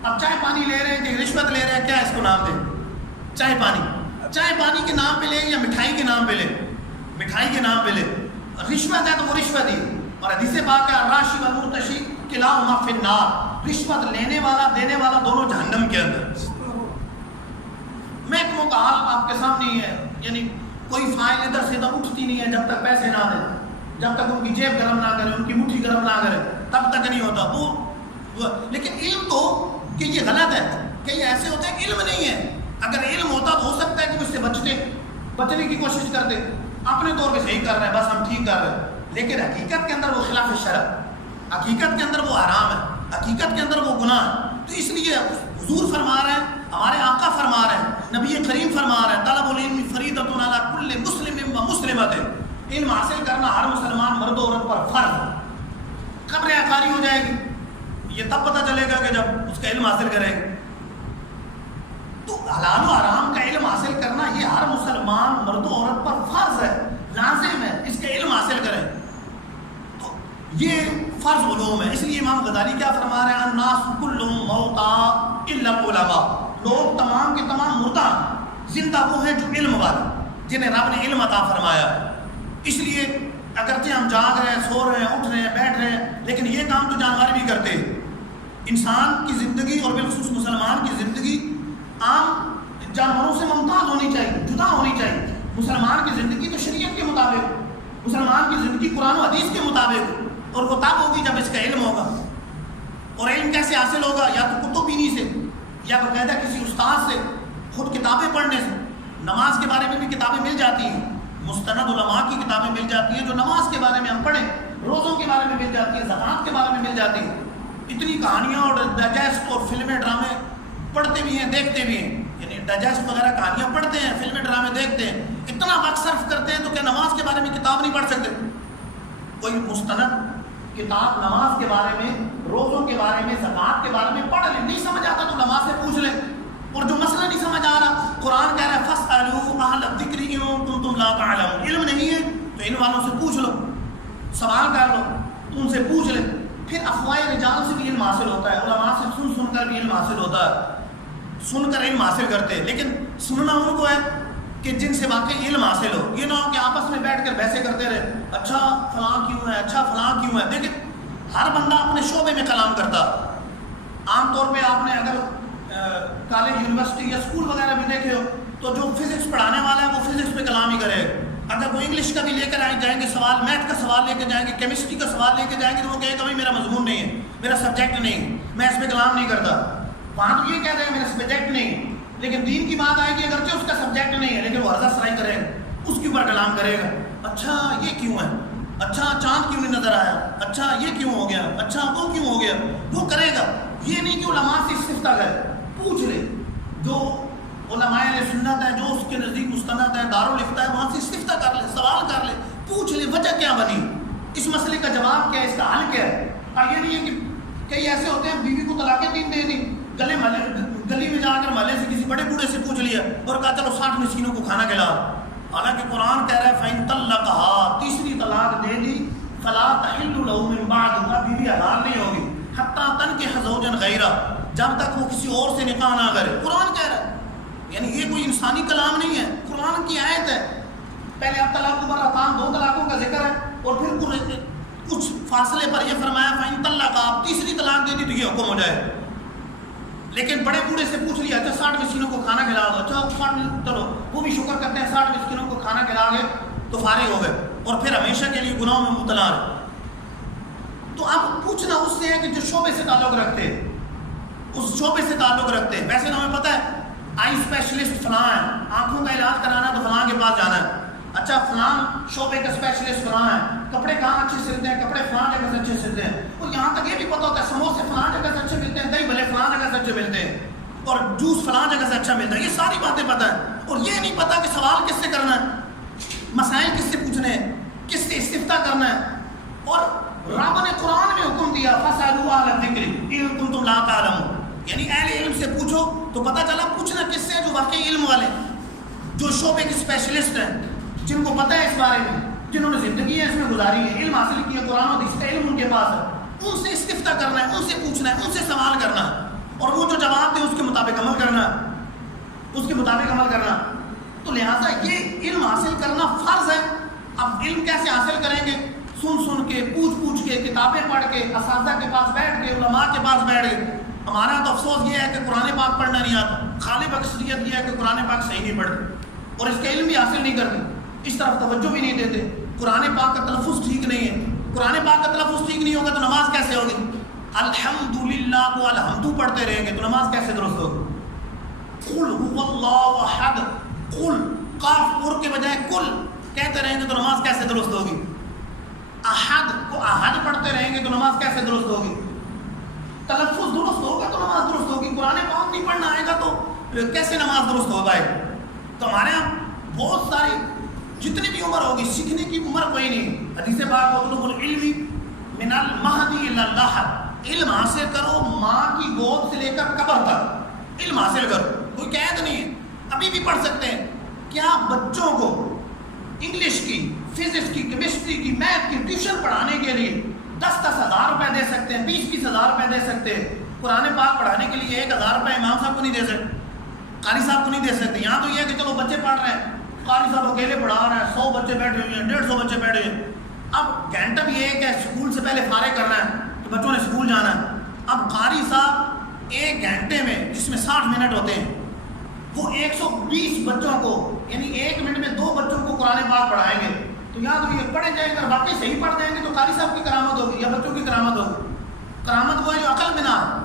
اب چائے پانی لے رہے ہیں کہ رشوت لے رہے ہیں، کیا اس کو نام دیں؟ چائے پانی. چائے پانی کے نام پہ لیں یا مٹھائی کے نام پہ لیں؟ مٹھائی کے نام پہ لیں. رشوت ہے تو وہ رشوت ہی. اور حدیث پاک ہے الراشی والمرتشی کلاہما فی النار، رشوت لینے والا دینے والا دونوں جہنم کے اندر. محکموں کا حال آپ کے سامنے ہی ہے، یعنی کوئی فائل ادھر سے ادھر اٹھتی نہیں ہے جب تک پیسے نہ دیں، جب تک ان کی جیب گرم نہ کرے، ان کی مٹھی گرم نہ کرے، تب تک نہیں ہوتا. لیکن علم تو کہ یہ غلط ہے، کہ یہ ایسے ہوتا ہے، علم نہیں ہے. اگر علم ہوتا تو ہو سکتا ہے کہ اس سے بچنے کی کوشش کرتے، اپنے طور پہ صحیح کر رہے ہیں، بس ہم ٹھیک کر رہے ہیں. لیکن حقیقت کے اندر وہ خلاف شرع، حقیقت کے اندر وہ حرام ہے، حقیقت کے اندر وہ گناہ ہے. تو اس لیے حضور فرما رہے ہیں، ہمارے آقا فرما رہے ہیں، نبی کریم فرما رہے ہیں، طلب العلم فریضۃ علی کل مسلم و مسلمۃ، علم حاصل کرنا ہر مسلمان مرد و عورت پر فرض ہے. قبر عقاری ہو جائے گی، یہ تب پتہ چلے گا کہ جب اس کا علم حاصل کرے گا. تو حلال و حرام کا علم حاصل کرنا یہ ہر مسلمان مرد و عورت پر فرض ہے، لازم ہے، اس کا علم حاصل کریں. تو یہ فرض علوم ہے. اس لیے امام غزالی کیا فرما رہے ہیں؟ الناس کلهم موتى الا العلماء، لوگ تمام کے تمام مردہ، زندہ وہ ہیں جو علم والے، جنہیں رب نے علم عطا فرمایا. اس لیے اگرچہ ہم جاگ رہے ہیں، سو رہے ہیں، اٹھ رہے ہیں، بیٹھ رہے ہیں، لیکن یہ کام تو جانور بھی کرتے ہیں. انسان کی زندگی اور بالخصوص مسلمان کی زندگی عام جانوروں سے ممتاز ہونی چاہیے، جدا ہونی چاہیے. مسلمان کی زندگی تو شریعت کے مطابق، مسلمان کی زندگی قرآن و حدیث کے مطابق، اور وہ تب ہوگی جب اس کا علم ہوگا. اور علم کیسے حاصل ہوگا؟ یا تو کتب بینی سے، یا باقاعدہ کسی استاد سے، خود کتابیں پڑھنے سے. نماز کے بارے میں بھی کتابیں مل جاتی ہیں، مستند علماء کی کتابیں مل جاتی ہیں جو نماز کے بارے میں ہم پڑھیں، روزوں کے بارے میں مل جاتی ہیں، زکوٰۃ کے بارے میں مل جاتی ہیں. اتنی کہانیاں اور ڈائجسٹ اور فلمیں ڈرامے پڑھتے بھی ہیں، دیکھتے بھی ہیں. یعنی ڈائجسٹ وغیرہ کہانیاں پڑھتے ہیں، فلمیں ڈرامے دیکھتے ہیں، اتنا وقت صرف کرتے ہیں، تو کیا نماز کے بارے میں کتاب نہیں پڑھ سکتے؟ کوئی مستند کتاب نماز کے بارے میں، روزوں کے بارے میں، زکوٰۃ کے بارے میں پڑھ لیں. نہیں سمجھ آتا تو نماز سے پوچھ لیں. اور جو مسئلہ نہیں سمجھ آ رہا، قرآن کہہ رہا ہے فَاسْأَلُوا أَهْلَ الذِّكْرِ إِن كُنتُمْ لَا تَعْلَمُونَ، علم نہیں ہے تو علم والوں سے پوچھ لو، سوال کر لو، ان سے پوچھ لیں. پھر افواہ رجال سے بھی علم حاصل ہوتا ہے، علماء سے سن کر بھی علم حاصل ہوتا ہے، سن کر علم حاصل کرتے ہیں. لیکن سننا ان کو ہے کہ جن سے واقعی علم حاصل ہو. یہ نہ ہو کہ آپس میں بیٹھ کر بحثیں کرتے رہے، اچھا فلاں کیوں ہے، اچھا فلاں کیوں ہے. دیکھیں ہر بندہ اپنے شعبے میں کلام کرتا. عام طور پہ آپ نے اگر کالج، یونیورسٹی یا اسکول وغیرہ بھی دیکھے ہو تو جو فزکس پڑھانے والا ہے وہ فزکس پہ کلام ہی کرے گا. اگر وہ انگلش کا بھی لے کر جائیں گے سوال، میتھ کا سوال لے کے جائیں گے، کیمسٹری کا سوال لے کے جائیں گے، تو وہ کہے گا بھائی میرا مضمون نہیں ہے، میرا سبجیکٹ نہیں ہے، میں اس پہ کلام نہیں کرتا. وہاں تو یہ کہہ رہے ہیں میرا سبجیکٹ نہیں ہے، لیکن دین کی بات آئے گی اگرچہ اس کا سبجیکٹ نہیں ہے لیکن وہ عرضہ سرائی کرے گا، اس کے اوپر کلام کرے گا. اچھا یہ کیوں ہے، اچھا چاند کیوں نہیں نظر آیا، اچھا یہ کیوں ہو گیا، اچھا وہ کیوں ہو گیا، وہ کرے گا. یہ نہیں کہ علماء سے استفتاء کرے، پوچھ لے. جو علماء اہل سنت ہے، جو اس کے نزدیک مستند ہے، دارالفتہ ہے، وہاں سے استفتاء کر لے، سوال کر لے، پوچھ لے وجہ کیا بنی، اس مسئلے کا جواب کیا ہے، اس کا حل کیا ہے. یہ نہیں ہے کہ کئی ایسے ہوتے ہیں بیوی کو طلاق 3 دے دی، گلی میں جا کر محلے سے کسی بڑے بوڑھے سے پوچھ لیا اور کہا چلو 60 مسکینوں کو کھانا کھلا. حالانکہ قرآن کہہ رہا ہے فَإِن طَلَّقَهَا، تیسری طلاق دے دی، فَلَا تَحِلُّ لَهُ مِن بَعْدُ، اب بیوی حلال نہیں ہوگی، حَتَّى تَنكِحَ زَوْجًا غَيْرَهُ، جب تک وہ کسی اور سے نکاح نہ کرے. قرآن کہہ رہا ہے، یعنی یہ کوئی انسانی کلام نہیں ہے، قرآن کی آیت ہے. پہلے اب طلاق مرتان 2 طلاقوں کا ذکر ہے اور پھر کچھ فاصلے پر یہ فرمایا فَإِن طَلَّقَهَا، تیسری طلاق دے دی تو یہ حکم ہو جائے. لیکن بڑے بوڑھے سے پوچھ لیا اچھا 60 مسکینوں کو کھانا کھلا دو، اچھا چلو وہ بھی شکر کرتے ہیں 60 مسکینوں کو کھانا کھلا گئے تو فارغ ہو گئے اور پھر ہمیشہ کے لیے گناہوں میں مبتلا رہے. تو اب پوچھنا اس سے ہے کہ جو شعبے سے تعلق رکھتے ہیں، اس شعبے سے تعلق رکھتے ہیں. ویسے تو ہمیں پتہ ہے آئی اسپیشلسٹ فلاں ہے، آنکھوں کا علاج کرانا تو فلاں کے پاس جانا ہے. اچھا فلاں شعبے کا اسپیشلسٹ فلاں ہے، کپڑے کہاں اچھے سلتے ہیں، کپڑے فلاں جگہ سے اچھے سلتے ہیں. اور یہاں تک یہ بھی پتہ ہوتا ہے سموسے فلاں جگہ سے اچھے ملتے ہیں، دہی بھلے فلاں جگہ سے اچھے ملتے ہیں، اور جوس فلاں جگہ سے اچھا ملتا ہے. یہ ساری باتیں پتہ ہے. اور یہ نہیں پتہ کہ سوال کس سے کرنا ہے، مسائل کس سے پوچھنے ہیں، کس سے استفتاء کرنا ہے. اور رب نے قرآن میں حکم دیا فَاسْأَلُوا أَهْلَ الذِّكْرِ إِن كُنتُمْ لَا تَعْلَمُونَ، یعنی اہل علم سے پوچھو. تو پتہ چلا پوچھنا کس سے، جو واقعی علم والے، جو شعبے کے اسپیشلسٹ ہیں، جن کو پتہ ہے اس بارے میں، جنہوں نے زندگی اس میں گزاری ہے، علم حاصل کیا، قرآن و حدیث کا علم ان کے پاس ہے. ان سے استفتاء کرنا ہے، ان سے پوچھنا ہے، ان سے سوال کرنا ہے، اور وہ جو جواب دے اس کے مطابق عمل کرنا ہے، اس کے مطابق عمل کرنا. تو لہٰذا یہ علم حاصل کرنا فرض ہے. اب علم کیسے حاصل کریں گے؟ سن کے، پوچھ کے، کتابیں پڑھ کے، اساتذہ کے پاس بیٹھ کے، علماء کے پاس بیٹھ کے. ہمارا تو افسوس یہ ہے کہ قرآن پاک پڑھنا نہیں آتا. غالب اکثریت یہ ہے کہ قرآن پاک صحیح نہیں پڑھتے اور اس کا علم بھی حاصل نہیں کرتے، اس طرف توجہ بھی نہیں دیتے. قرآن پاک کا تلفظ ٹھیک نہیں ہے. قرآن پاک کا تلفظ ٹھیک نہیں ہوگا تو نماز کیسے ہوگی؟ الحمدللہ کو الحمدو پڑھتے رہیں گے تو نماز کیسے درست ہوگی؟ قل هو اللہ احد، قل قاف پر کے بجائے کل کہتے رہیں گے تو نماز کیسے درست ہوگی؟ احد کو احد پڑھتے رہیں گے تو نماز کیسے درست ہوگی؟ تلفظ درست ہوگا تو نماز درست ہوگی. قرآن پاک نہیں پڑھنا آئے گا تو کیسے نماز درست ہو پائے؟ تو ہمارے یہاں بہت ساری جتنی بھی عمر ہوگی، سیکھنے کی عمر کوئی نہیں. حدیث پاک اطلب العلم من المہدی الی اللحد، علم حاصل کرو ماں کی گود سے لے کر قبر تک علم حاصل کرو. کوئی قید نہیں ہے، ابھی بھی پڑھ سکتے ہیں. کیا بچوں کو انگلش کی، فزکس کی، کیمسٹری کی، میتھ کی ٹیوشن پڑھانے کے لیے 10-10 ہزار روپے دے سکتے ہیں، 20-20 ہزار روپے دے سکتے ہیں؟ قرآن پاک پڑھانے کے لیے 1,000 روپے امام صاحب کو نہیں دے سکتے، قاری صاحب کو نہیں دے سکتے. یہاں تو یہ ہے کہ چلو بچے پڑھ رہے ہیں، قاری صاحب اکیلے پڑھا رہے ہیں، 100 بچے بیٹھے ہوئے ہیں، 150 بچے بیٹھے ہوئے ہیں. اب گھنٹہ بھی یہ ہے کہ اسکول سے پہلے فارغ کرنا ہے کہ بچوں نے اسکول جانا ہے. اب قاری صاحب 1 گھنٹے میں، جس میں 60 منٹ ہوتے ہیں، وہ 120 بچوں کو، یعنی 1 منٹ میں 2 بچوں کو قرآن پاک پڑھائیں گے. تو یہاں تو یہ پڑھے جائیں گے، اگر واقعی صحیح پڑھ دیں گے تو قاری صاحب کی کرامت ہوگی یا بچوں کی کرامت ہوگی. کرامت وہ ہے جو عقل میں نہ آ،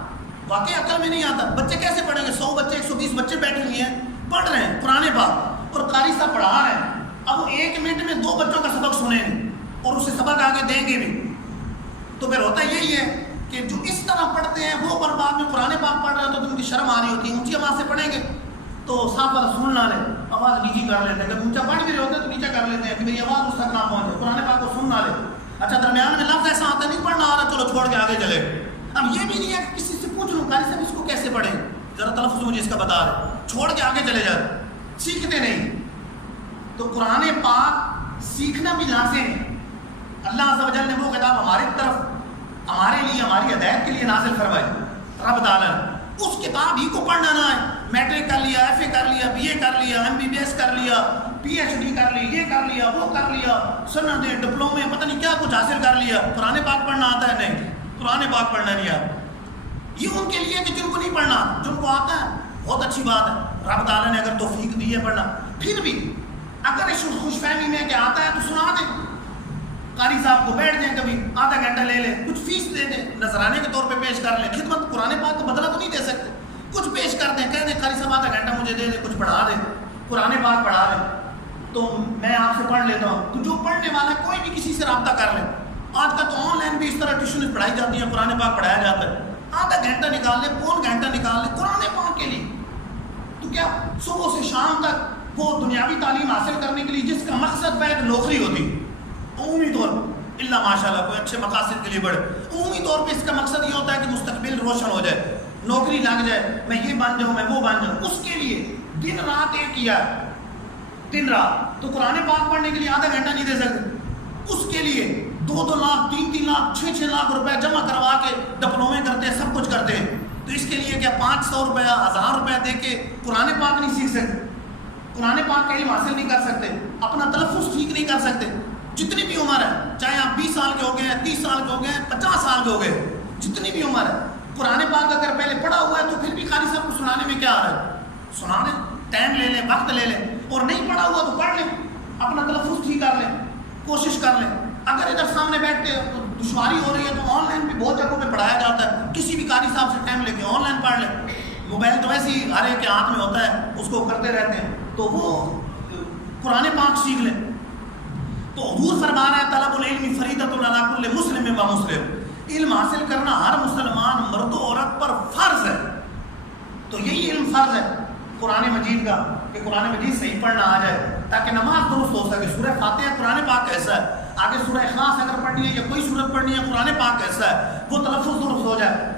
واقعی عقل میں نہیں آتا. بچے کیسے پڑھیں گے؟ 100 بچے، 120 بچے بیٹھے ہوئے ہیں، پڑھ رہے ہیں قرآن پاک اور قاری صاحب پڑھا رہے ہیں. اب وہ 1 منٹ میں 2 بچوں کا سبق سنیں گے اور اسے سبق آگے دیں گے بھی. تو پھر ہوتا یہی ہے کہ جو اس طرح پڑھتے ہیں وہ پر بعد میں قرآن پاک پڑھ رہے ہیں تو ان کی شرم آ رہی ہوتی ہے. اونچی آواز سے پڑھیں گے تو صاحب والا سن نہ لے، آواز نیچی کر لیتے ہیں. جب اونچا پڑھ بھی رہے ہوتے ہیں تو نیچا کر لیتے ہیں کہ میری آواز اس تک نہ پہنچے، قرآن پاک کو سن نہ لے. اچھا درمیان میں لفظ ایسا آتا نہیں پڑھنا آ رہا، چلو چھوڑ کے آگے چلے. اب یہ بھی نہیں ہے کہ کسی سے پوچھ لوں قاری صاحب اس کو کیسے پڑھیں، ذرا تلفظ مجھے اس کا بتا رہے، چھوڑ کے آگے چلے جا رہے، سیکھتے نہیں. تو قرآن پاک سیکھنا بھی لازم ہے. اللہ عز و جل نے وہ کتاب ہماری طرف، ہمارے لیے، ہماری ہدایت کے لیے نازل فرمائی. رب تعالیٰ نے اس کتاب ہی کو پڑھنا نہ ہے. میٹرک کر لیا، ایف اے کر لیا، بی اے کر لیا، ایم بی بی ایس کر لیا، پی ایچ ڈی کر لی، یہ کر لیا، وہ کر لیا، سندیں، ڈپلومے، پتہ نہیں کیا کچھ حاصل کر لیا. قرآن پاک پڑھنا آتا ہے؟ نہیں، قرآن پاک پڑھنا نہیں آتا. یہ ان کے لیے کہ جن کو نہیں پڑھنا، جن کو آتا ہے بہت اچھی بات ہے، رب تعالیٰ نے اگر توفیق دی ہے پڑھنا. پھر بھی اگر اس خوش فہمی میں کہ آتا ہے تو سنا دیں، قاری صاحب کو بیٹھ جائیں، کبھی آدھا گھنٹہ لے لیں، کچھ فیس دے دیں، نذرانے کے طور پہ پیش کر لیں. خدمت قرآن پاک کا بدلہ تو نہیں دے سکتے، کچھ پیش کر دیں، کہہ دیں قاری صاحب آدھا گھنٹہ مجھے دے دیں، کچھ پڑھا دیں، قرآن پاک پڑھا دیں تو میں آپ سے پڑھ لیتا ہوں. تو جو پڑھنے والا ہے کوئی بھی کسی سے رابطہ کر لیں. آج کل تو آن لائن بھی اس طرح ٹیوشن پڑھائی جاتی ہیں، قرآن پاک پڑھایا جاتا ہے. آدھا گھنٹہ نکال لیں، پون گھنٹہ نکال لیں قرآن پاک کے لیے. تو کیا صبح سے شام تک وہ دنیاوی تعلیم حاصل کرنے کے لیے جس کا مقصد پہ ایک نوکری ہوتی عمومی طور پر، اللہ ماشاء اللہ کوئی اچھے مقاصد کے لیے بڑھے، عمومی طور پہ اس کا مقصد یہ ہوتا ہے کہ مستقبل روشن ہو جائے، نوکری لگ جائے، میں یہ بن جاؤں، میں وہ بن جاؤں. اس کے لیے دن رات ایک کیا، دن رات. تو قرآن پاک پڑھنے کے لیے آدھا گھنٹہ نہیں دے سکتے. اس کے لیے 2-2 لاکھ 3-3 لاکھ 6-6 لاکھ روپے جمع کروا کے ڈپلومے کرتے ہیں، سب کچھ کرتے ہیں. تو اس کے لیے کیا 500 روپیہ 1000 روپیہ دے کے قرآن پاک نہیں سیکھ سکتے، قرآن پاک کا علم حاصل نہیں کر سکتے، اپنا تلفظ ٹھیک نہیں کر سکتے. جتنی بھی عمر ہے، چاہے آپ 20 سال کے ہو گئے ہیں، 30 سال کے ہو گئے ہیں، 50 سال کے ہو گئے، جتنی بھی عمر ہے، قرآن پاک اگر پہلے پڑھا ہوا ہے تو پھر بھی قاری صاحب کو سنانے میں کیا آ رہا ہے؟ سنا دیں، ٹائم لے لیں، وقت لے لیں. اور نہیں پڑھا ہوا تو پڑھ لیں، اپنا تلفظ ٹھیک کر لیں، کوشش کر لیں. اگر ادھر سامنے بیٹھ کے دشواری ہو رہی ہے تو آن لائن بھی بہت جگہوں پہ پڑھایا جاتا ہے. کسی بھی قاری صاحب سے ٹائم لے کے آن لائن پڑھ لیں. موبائل تو ویسے ہی ہر ایک کے ہاتھ میں ہوتا ہے، اس کو کرتے رہتے ہیں، تو وہ قرآن پاک سیکھ لیں. تو حضور فرما رہے ہیں طلب العلم فریضۃ علی کل مسلم و مسلم، علم حاصل کرنا ہر مسلمان مرد و عورت پر فرض ہے. تو یہی علم فرض ہے قرآن مجید کا، کہ قرآن مجید صحیح پڑھنا آ جائے تاکہ نماز درست ہو سکے. سورہ فاتحہ قرآن پاک کیسا ہے، آگے سورہ اخلاص اگر پڑھنی ہے یا کوئی سورت پڑھنی ہے قرآن پاک کیسا ہے، وہ تلفظ درست ہو جائے،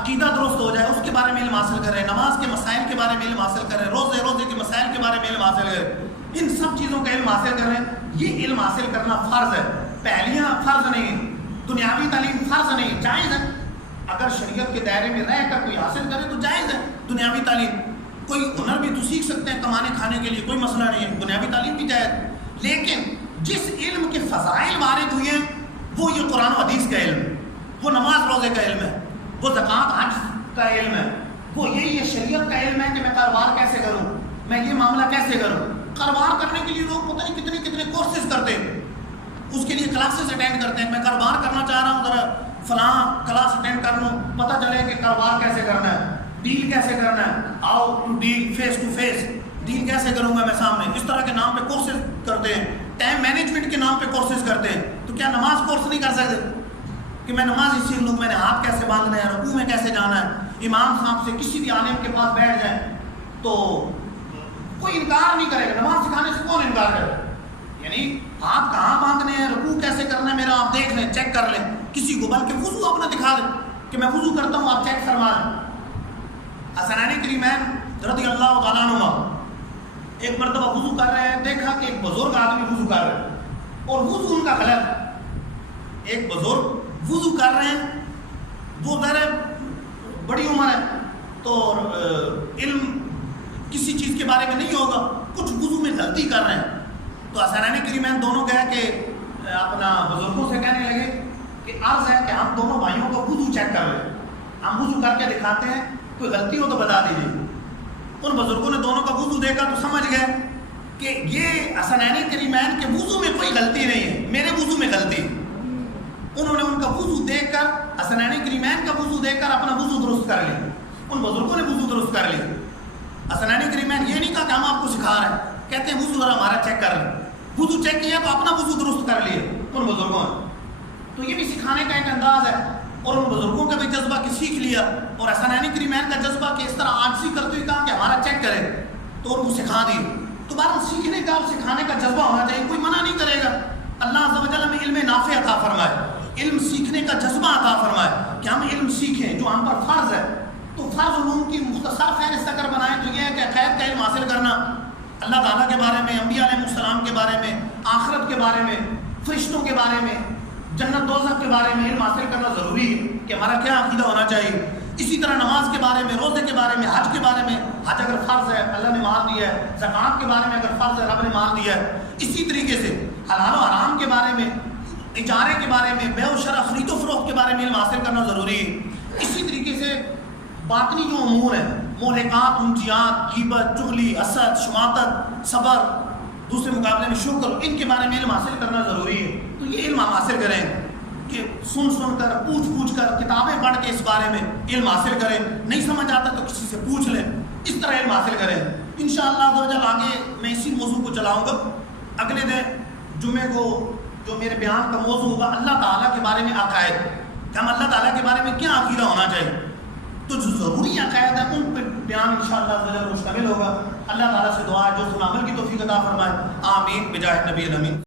عقیدہ درست ہو جائے، اس کے بارے میں علم حاصل کریں، نماز کے مسائل کے بارے میں علم حاصل کریں، روزے کے مسائل کے بارے میں علم حاصل کریں، ان سب چیزوں کا علم حاصل کریں. یہ علم حاصل کرنا فرض ہے. پہلیاں فرض نہیں، دنیاوی تعلیم فرض نہیں، جائز ہے. اگر شریعت کے دائرے میں رہ کر کوئی حاصل کرے تو جائز ہے دنیاوی تعلیم. کوئی ہنر بھی تو سیکھ سکتے ہیں کمانے کھانے کے لیے، کوئی مسئلہ نہیں ہے، دنیاوی تعلیم بھی جائز. لیکن جس علم کے فضائل وارد ہوئے ہیں وہ یہ قرآن و حدیث کا علم ہے، وہ نماز روزے کا علم ہے، وہ زکوٰۃ حج کا علم ہے، وہ یہی شریعت کا علم ہے کہ میں کاروبار کیسے کروں، میں یہ معاملہ کیسے کروں. کاروبار کرنے کے لیے لوگ پتہ نہیں کتنے کتنے کورسز کرتے ہیں، اس کے لیے کلاسز اٹینڈ کرتے ہیں. میں کاروبار کرنا چاہ رہا ہوں، ذرا فلاں کلاس اٹینڈ کر لوں، پتہ چلے کہ کاروبار کیسے کرنا ہے، ڈیل کیسے کرنا ہے، how to deal face to face, deal کیسے کروں گا میں سامنے. اس طرح کے نام پہ کورسز کرتے ہیں، ٹائم مینجمنٹ کے نام پہ کورسز کرتے ہیں. تو کیا نماز کورس نہیں کر سکتے کہ میں نماز ہی سیکھ لوں، میں نے ہاتھ کیسے باندھنا ہے، رکوع میں کیسے جانا ہے. امام صاحب سے کسی بھی عالم کے پاس بیٹھ جائیں تو کوئی انکار نہیں کرے گا. نماز سکھانے سے کون انکار کرے گا؟ یعنی ہاتھ کہاں باندھنے ہیں، رکوع کیسے کرنا ہے میرا آپ دیکھ لیں، چیک کر لیں. کسی کو بلکہ وضو اپنا دکھا دیں کہ میں وضو کرتا ہوں، آپ چیک فرما لیں. حسنین کریمین رضی اللہ تعالیٰ عنہ ایک مرتبہ وضو کر رہے ہیں، دیکھا کہ ایک بزرگ آدمی وضو کر رہے ہیں اور وضو ان کا غلط ہے. ایک بزرگ وضو کر رہے ہیں، وہ ذرا بڑی عمر ہے تو علم کسی چیز کے بارے میں نہیں ہوگا، کچھ وضو میں غلطی کر رہے ہیں. تو حسنین کریمین دونوں گئے کہ اپنا بزرگوں سے کہنے لگے کہ عرض ہے کہ ہم دونوں بھائیوں کا وضو چیک کر لیں، ہم وضو کر کے دکھاتے ہیں، کوئی غلطی ہو تو بتا دیجیے. ان بزرگوں نے دونوں کا وضو دیکھا تو سمجھ گئے کہ یہ حسنین کریمین کے وضو میں کوئی غلطی نہیں ہے، میرے وضو میں غلطی. انہوں نے ان کا وضو دیکھ کر، حسنین کریمین کا وضو دیکھ کر اپنا وضو درست کر لیا. ان بزرگوں نے وضو درست کر لیا. حسنین کریمین یہ نہیں کہا کہ ہم آپ کو سکھا رہے ہیں، کہتے ہیں وضو ذرا ہمارا چیک کر لیں. وضو چیک کیا تو اپنا وضو درست کر لیے ان بزرگوں نے. تو یہ بھی سکھانے کا ایک انداز ہے. اور ان بزرگوں کا بھی جذبہ کہ سیکھ لیا، اور حسنین کریمین کا جذبہ کہ اس طرح عاجزی کرتے ہوئے کہا کہ ہمارا چیک کرے، تو ان کو سکھا دی. تو بہرحال سیکھنے کا اور سکھانے کا جذبہ ہونا چاہیے، کوئی منع نہیں کرے گا. اللہ عز و جل ہمیں علم نافع عطا فرمائے، علم سیکھنے کا جذبہ عطا فرمائے کہ ہم علم سیکھیں جو ہم پر فرض ہے. تو فرض علوم کی مختصر فہرست اگر بنائیں تو یہ ہے کہ عقائد کا علم حاصل کرنا، اللہ تعالیٰ کے بارے میں، انبیاء علیہ السلام کے بارے میں، آخرت کے بارے میں، فرشتوں کے بارے میں، جنت دوزخ کے بارے میں علم حاصل کرنا ضروری ہے کہ ہمارا کیا عقیدہ ہونا چاہیے. اسی طرح نماز کے بارے میں، روزے کے بارے میں، حج کے بارے میں، حج اگر فرض ہے اللہ نے مال دیا ہے، زکوٰۃ کے بارے میں اگر فرض ہے رب نے مال دیا ہے. اسی طریقے سے حلال و حرام کے بارے میں، اجارے کے بارے میں، بیع و شرع، خرید و فروخت کے بارے میں علم حاصل کرنا ضروری ہے. اسی طریقے سے باطنی جو امور ہیں، محرکات، منجیات، غیبت، چغلی، حسد، شماتت، صبر، دوسرے مقابلے میں شکر، ان کے بارے میں علم حاصل کرنا ضروری ہے. تو یہ علم ہم حاصل کریں کہ سن کر، پوچھ کر، کتابیں پڑھ کے اس بارے میں علم حاصل کریں. نہیں سمجھ آتا تو کسی سے پوچھ لیں، اس طرح علم حاصل کریں. انشاءاللہ آگے میں اسی موضوع کو چلاؤں گا. اگلے دن جمعے کو جو میرے بیان کا موضوع ہوگا اللہ تعالیٰ کے بارے میں عقائد، کہ ہم اللہ تعالیٰ کے بارے میں کیا عقیدہ ہونا چاہیے. تو جو ضروری عقائد ہیں ان پہ بیان انشاءاللہ مشتمل ہوگا. اللہ تعالیٰ سے دعا ہے جو اس عمل کی توفیق عطا فرمائے. آمین بجاہ نبی الامین.